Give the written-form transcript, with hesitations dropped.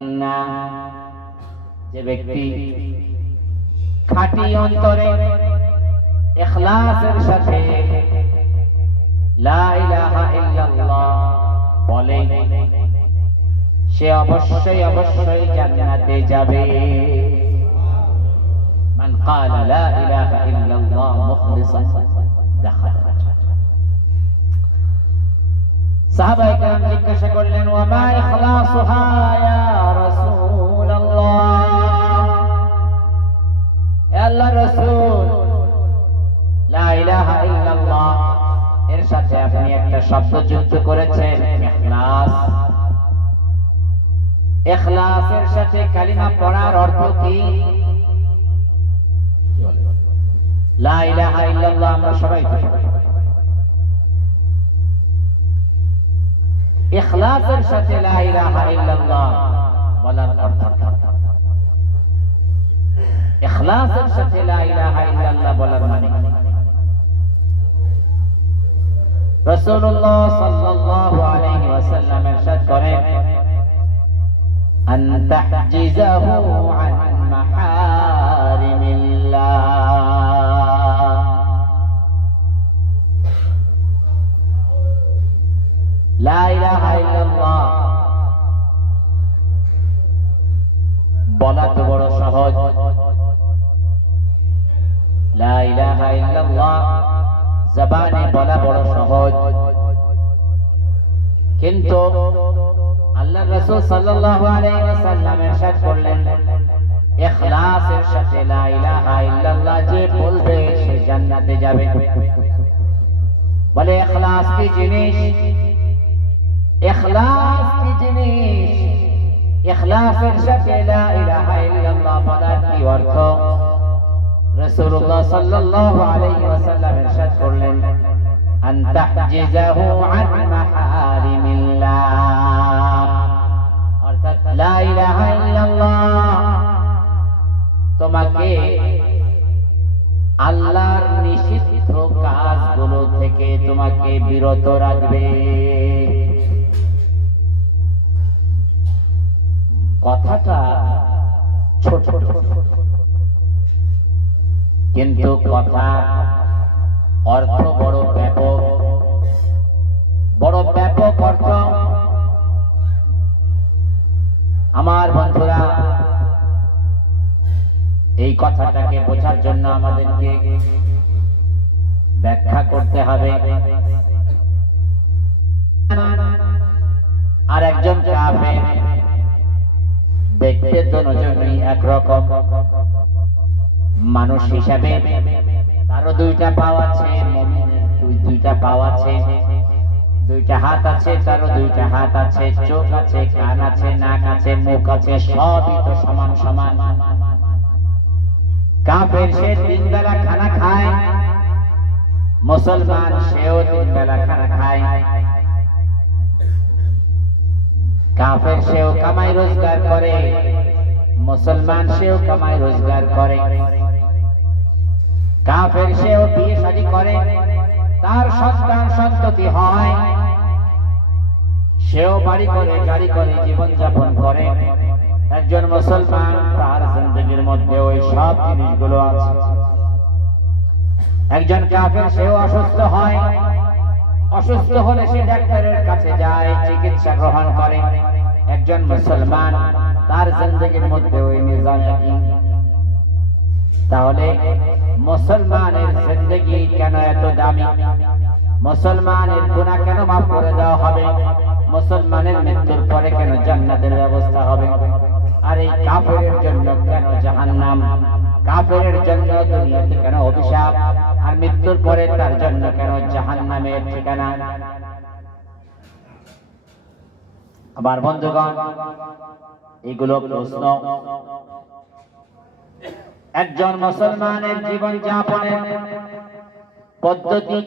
না যে ব্যক্তি খাঁটি অন্তরে ইখলাসের সাথে লা ইলাহা ইল্লাল্লাহ বলে সে অবশ্যই অবশ্যই জান্নাতে যাবে। মান ক্বালা লা ইলাহা ইল্লাল্লাহ মুখলিসান দাখালা। সাহাবায়ে কেরাম জিজ্ঞাসা করলেন, ওয়া মা ইখলাসুহা ইয়া রাসূলুল্লাহ, হে আল্লাহর রাসূল, লা ইলাহা ইল্লাল্লাহ এর সাথে আপনি একটা শব্দ যুক্ত করেছেন ইখলাস। ইখলাসের সাথে কালিমা পড়ার অর্থ কি? লা ইলাহা ইল্লাল্লাহ আমরা সবাই জানি। ইখলাসের সাথে লা ইলাহা ইল্লাল্লাহ বলার অর্থ, ইখলাসের সাথে লা ইলাহা ইল্লাল্লাহ বলার মানে রাসূলুল্লাহ সাল্লাল্লাহু আলাইহি ওয়াসাল্লাম ইরশাদ করেন, আন তাহজিজাহু আন মাহারিমিল্লাহ। লা ইলাহা ইল্লাল্লাহ বলা তো বড় সহজ, লা ইলাহা ইল্লাল্লাহ জবানে বলা বড় সহজ, কিন্তু আল্লাহর রাসূল সাল্লাল্লাহু আলাইহি ওয়াসাল্লাম ইরশাদ করলেন, ইখলাসের সাথে লা ইলাহা ইল্লাল্লাহ যে বলবে সে জান্নাতে যাবে। বলে ইখলাস কি জিনিস? ইখলাস কি জিনিস? ইখলাসের সাথে লা ইলাহা ইল্লাল্লাহ বলার কি অর্থ? রাসূলুল্লাহ সাল্লাল্লাহু আলাইহি ওয়াসাল্লাম ইরশাদ করলেন, আন তাহজিজাহু আন মাহারিমিল্লাহ, অর্থাৎ লা ইলাহা ইল্লাল্লাহ তোমাকে আল্লাহর নিষিদ্ধ কাজগুলো থেকে তোমাকে বিরত রাখবে। কথাটা ছোট কিন্তু কথার অর্থ বড় ব্যাপক, বড় ব্যাপক অর্থ। আমার বন্ধুরা, এই কথাটাকে বোঝার জন্য আমাদেরকে ব্যাখ্যা করতে হবে। আর একজন কাফের দেখতে দুজনই একরকম, মানুষ হিসাবে তারও দুইটা পাও আছে, মুমিনের দুইটা পাও আছে, দুইটা হাত আছে, তারও দুইটা হাত আছে, চোখ আছে, কান আছে, নাক আছে, মুখ আছে, সবই তো সমান সমান। কাফের সে 3 বেলা খানা খায়, মুসলমান সেও 3 বেলা খানা খায়। কাফের সেও কামাই রোজগার করে, মুসলমান সেও কামাই রোজগার করে। কাফের সেও বিয়ে শাদী করে, তার সন্তান সন্ততি হয়, সেও বাড়ি করে গাড়ি করে জীবন যাপন করে। একজন মুসলমান তার জিন্দেগির মধ্যে ওই সব জিনিসগুলো আছে। একজন কাফের সেও অসুস্থ হয়, অসুস্থ হলে সে ডাক্তারের কাছে যায়, চিকিৎসা গ্রহণ করে। একজন মুসলমান তার জিন্দেগির মধ্যে ওই নিজাম একই। তাহলে মুসলমানের জিন্দেগি কেন এত দামি? মুসলমানের গুনাহ কেন মাফ করে দেওয়া হবে? মুসলমানের মৃত্যুর পরে কেন জান্নাতের ব্যবস্থা হবে? আর এই কাফেরের জন্য কেন জাহান্নাম? কাফেরের জন্য দুনিয়াতে কেন অভিশাপ? আর মৃত্যুর পরে তার জন্য কেন জাহান্নামের ঠিকানা? আবার বন্ধুগণ, এগুলো প্রশ্ন। একজন মুসলমানের জীবন যাপনের পদ্ধতি